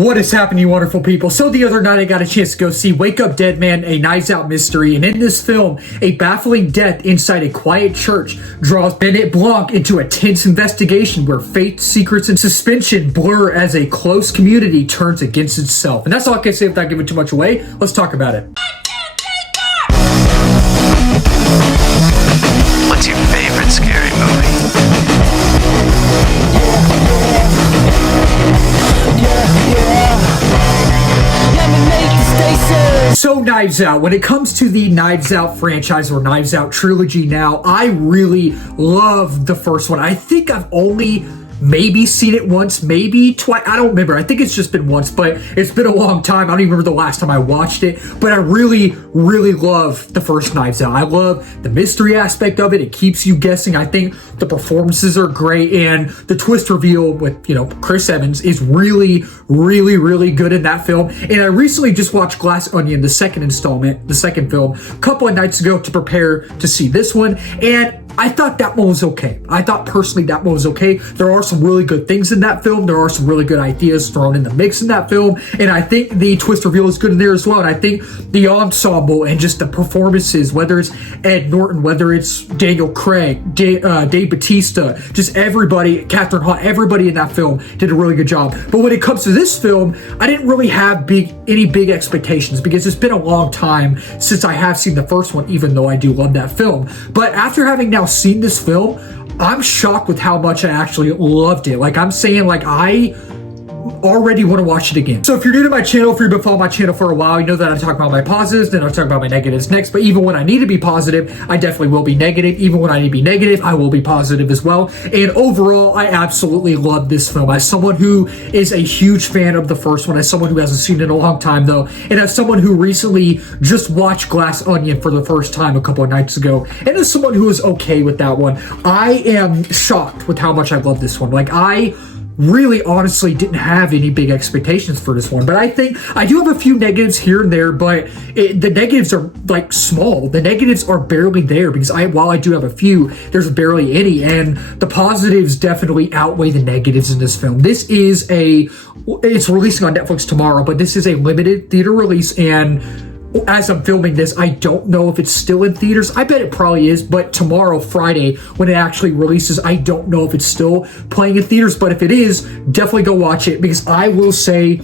What is happening, you wonderful people? So the other night I got a chance to go see Wake Up Dead Man, a Knives Out mystery, and in this film, a baffling death inside a quiet church draws Bennett Blanc into a tense investigation where fate, secrets, and suspension blur as a close community turns against itself. And that's all I can say without giving too much away. Let's talk about it. What's your favorite scary movie? So Knives Out, when it comes to the Knives Out franchise or Knives Out trilogy now, I really love the first one. I think I've only maybe seen it once, maybe twice. I don't remember. I think it's just been once, but it's been a long time. I don't even remember the last time I watched it, but I really, really love the first Knives Out. I love the mystery aspect of it. It keeps you guessing. I think the performances are great, and the twist reveal with, Chris Evans is really, really, really good in that film. And I recently just watched Glass Onion, the second installment, the second film, a couple of nights ago to prepare to see this one, and I thought that one was okay. I thought personally that one was okay. There are some really good things in that film. There are some really good ideas thrown in the mix in that film. And I think the twist reveal is good in there as well. And I think the ensemble and just the performances, whether it's Ed Norton, whether it's Daniel Craig, Dave Bautista, just everybody, Catherine Hahn, everybody in that film did a really good job. But when it comes to this film, I didn't really have any big expectations because it's been a long time since I have seen the first one, even though I do love that film. But after having now seen this film, I'm shocked with how much I actually loved it. Like, I'm saying, like, I already want to watch it again. So if you're new to my channel, if you've been following my channel for a while, you know that I talk about my positives, then I'll talk about my negatives next. But even when I need to be positive, I definitely will be negative. Even when I need to be negative, I will be positive as well. And overall, I absolutely love this film. As someone who is a huge fan of the first one, as someone who hasn't seen it in a long time though, and as someone who recently just watched Glass Onion for the first time a couple of nights ago, and as someone who is okay with that one, I am shocked with how much I love this one. Like, I really honestly didn't have any big expectations for this one, but I think I do have a few negatives here and there, but the negatives are like small. The negatives are barely there because while I do have a few, there's barely any, and the positives definitely outweigh the negatives in this film. It's releasing on Netflix tomorrow, but this is a limited theater release, and as I'm filming this, I don't know if it's still in theaters. I bet it probably is, but tomorrow, Friday, when it actually releases, I don't know if it's still playing in theaters, but if it is, definitely go watch it, because I will say,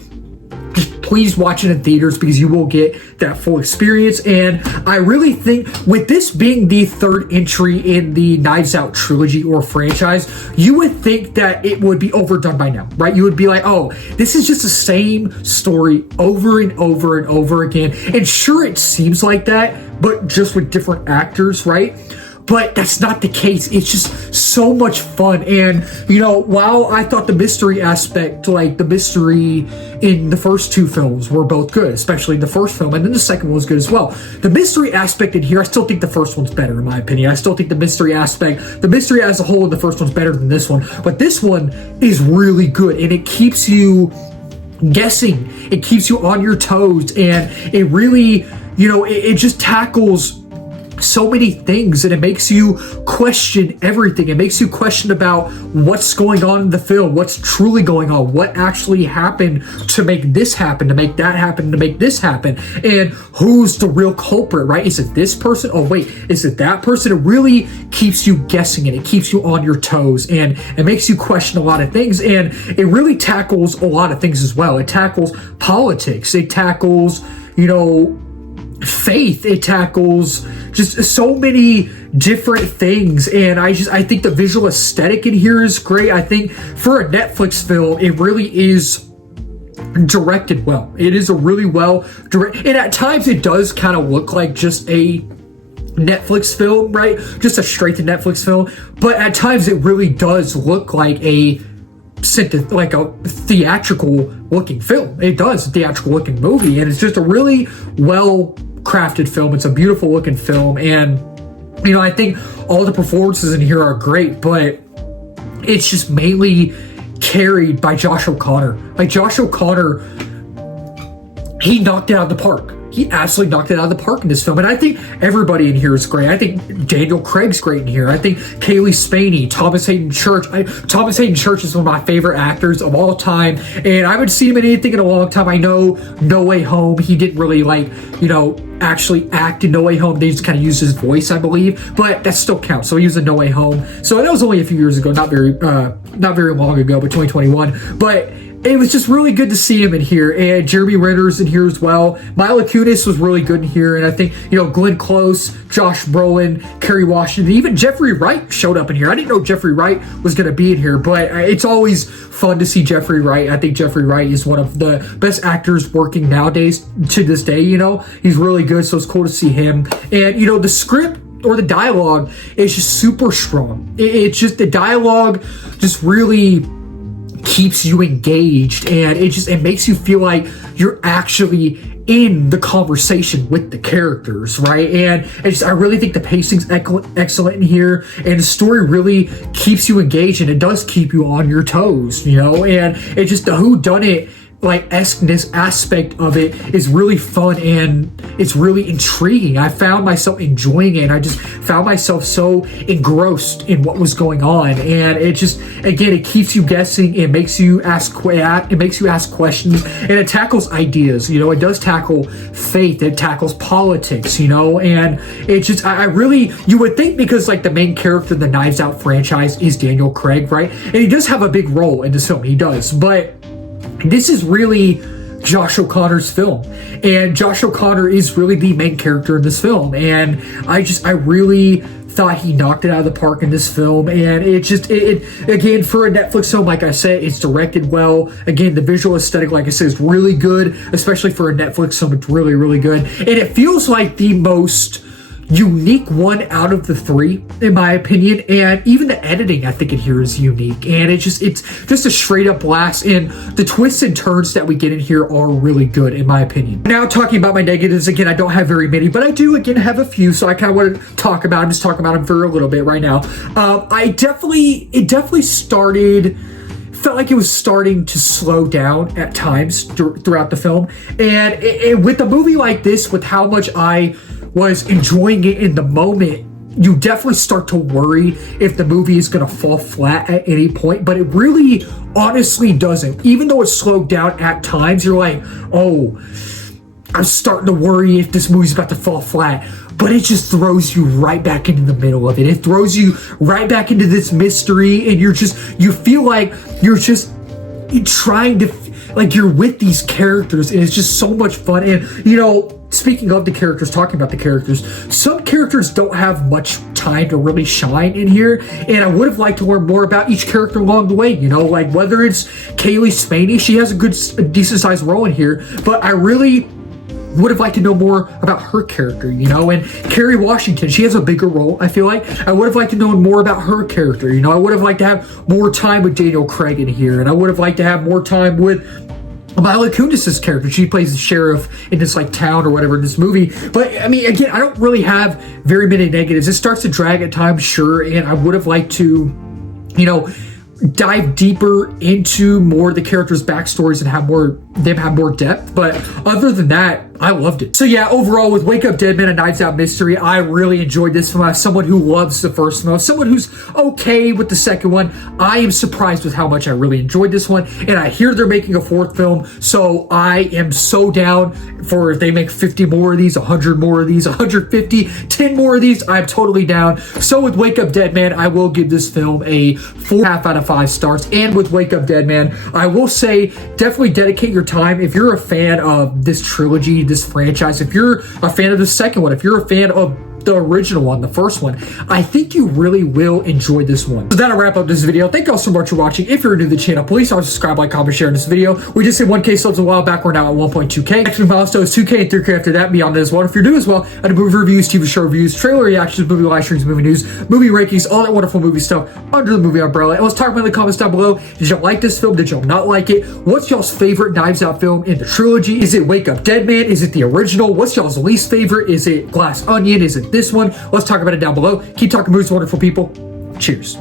please watch it in theaters because you will get that full experience. And I really think with this being the third entry in the Knives Out trilogy or franchise, you would think that it would be overdone by now, right? You would be like, oh, this is just the same story over and over and over again. And sure, it seems like that, but just with different actors, right? But that's not the case. It's just so much fun. And, while I thought the mystery aspect, like the mystery in the first two films were both good, especially the first film, and then the second one was good as well. The mystery aspect in here, I still think the first one's better in my opinion. I still think the mystery as a whole in the first one's better than this one. But this one is really good, and it keeps you guessing. It keeps you on your toes, and it really, it just tackles so many things, and it makes you question everything. It makes you question about what's going on in the film, what's truly going on, what actually happened to make this happen, to make that happen, to make this happen, and who's the real culprit, right? Is it this person? Oh wait, is it that person? It really keeps you guessing, and it keeps you on your toes, and it makes you question a lot of things, and it really tackles a lot of things as well. It tackles politics, it tackles, faith, it tackles just so many different things. And I think the visual aesthetic in here is great. I think for a Netflix film, it really is directed well. It is a really well directed, and at times it does kind of look like just a Netflix film, right? Just a straight to Netflix film. But at times it really does look like a theatrical looking film. It does, a theatrical looking movie, and it's just a really well crafted film. It's a beautiful looking film, and I think all the performances in here are great, but it's just mainly carried by Josh O'Connor. Like, Josh O'Connor, he knocked it out of the park. he absolutely knocked it out of the park in this film. And I think everybody in here is great. I think Daniel Craig's great in here. I think Kaylee Spaney, Thomas Hayden Church. Thomas Hayden Church is one of my favorite actors of all time, and I haven't seen him in anything in a long time. I know No Way Home, he didn't really actually act in No Way Home. They just kind of used his voice, I believe, but that still counts. So he was in No Way Home. So that was only a few years ago, not very long ago, but 2021. But it was just really good to see him in here, and Jeremy Renner's in here as well. Mila Kunis was really good in here, and I think Glenn Close, Josh Brolin, Kerry Washington, even Jeffrey Wright showed up in here. I didn't know Jeffrey Wright was going to be in here, but it's always fun to see Jeffrey Wright. I think Jeffrey Wright is one of the best actors working nowadays to this day. He's really good, so it's cool to see him. And the script or the dialogue is just super strong. It's just the dialogue just really keeps you engaged, and it makes you feel like you're actually in the conversation with the characters, right? And I really think the pacing's excellent in here, and the story really keeps you engaged, and it does keep you on your toes, and it's just the whodunit esqueness aspect of it is really fun, and it's really intriguing. I found myself enjoying it, and I just found myself so engrossed in what was going on, and it just, again, it keeps you guessing. It makes you ask questions, and it tackles ideas. It does tackle faith, it tackles politics, and it just, I really, you would think, because the main character in the Knives Out franchise is Daniel Craig, right? And he does have a big role in this film, he does, but this is really Josh O'Connor's film, and Josh O'Connor is really the main character in this film, and I really thought he knocked it out of the park in this film. And it again, for a Netflix film, like I said, it's directed well. Again, the visual aesthetic, like I said, is really good, especially for a Netflix film. It's really, really good, and it feels like the most unique one out of the three, in my opinion. And even the editing, I think, in here is unique, and it's just a straight up blast, and the twists and turns that we get in here are really good, in my opinion. Now, talking about my negatives, again, I don't have very many, but I do again have a few, so I kind of want to talk about them. Just talk about them for a little bit right now. It definitely felt like it was starting to slow down at times throughout the film, and with a movie like this, with how much I was enjoying it in the moment, you definitely start to worry if the movie is going to fall flat at any point, but it really honestly doesn't. Even though it's slowed down at times, you're like, oh, I'm starting to worry if this movie's about to fall flat, but it just throws you right back into the middle of it. It throws you right back into this mystery, and you feel like you're just trying to, you're with these characters, and it's just so much fun. And speaking of the characters, talking about the characters, some characters don't have much time to really shine in here, and I would have liked to learn more about each character along the way, whether it's Kaylee Spaney, she has a decent sized role in here, but I really would have liked to know more about her character, and Kerry Washington, she has a bigger role, I feel like. I would have liked to know more about her character, I would have liked to have more time with Daniel Craig in here, and I would have liked to have more time with Mila Kunis' character. She plays the sheriff in this town or whatever in this movie. But I mean, again, I don't really have very many negatives. It starts to drag at times, sure, and I would have liked to, dive deeper into more of the characters' backstories and have more depth. But other than that, I loved it. So yeah, overall, with Wake Up Dead Man, A Knives Out Mystery, I really enjoyed this film. As someone who loves the first one, someone who's okay with the second one, I am surprised with how much I really enjoyed this one. And I hear they're making a fourth film, so I am so down for if they make 50 more of these, 100 more of these, 150, 10 more of these, I'm totally down. So with Wake Up Dead Man, I will give this film a 4.5 out of 5 stars. And with Wake Up Dead Man, I will say, definitely dedicate your time. If you're a fan of this trilogy, this franchise, if you're a fan of the second one, if you're a fan of the original one, the first one, I think you really will enjoy this one. So that'll wrap up this video. Thank you all so much for watching. If you're new to the channel, please subscribe, like, comment, share in this video. We just hit 1K subs a while back. We're now at 1.2K. Next milestone is 2K and 3K after that. Beyond that as well. If you're new as well, I do movie reviews, TV show reviews, trailer reactions, movie live streams, movie news, movie rankings, all that wonderful movie stuff under the movie umbrella. And let's talk about it in the comments down below. Did y'all like this film? Did y'all not like it? What's y'all's favorite Knives Out film in the trilogy? Is it Wake Up Dead Man? Is it the original? What's y'all's least favorite? Is it Glass Onion? Is it this one? Let's talk about it down below. Keep talking movies, wonderful people. Cheers.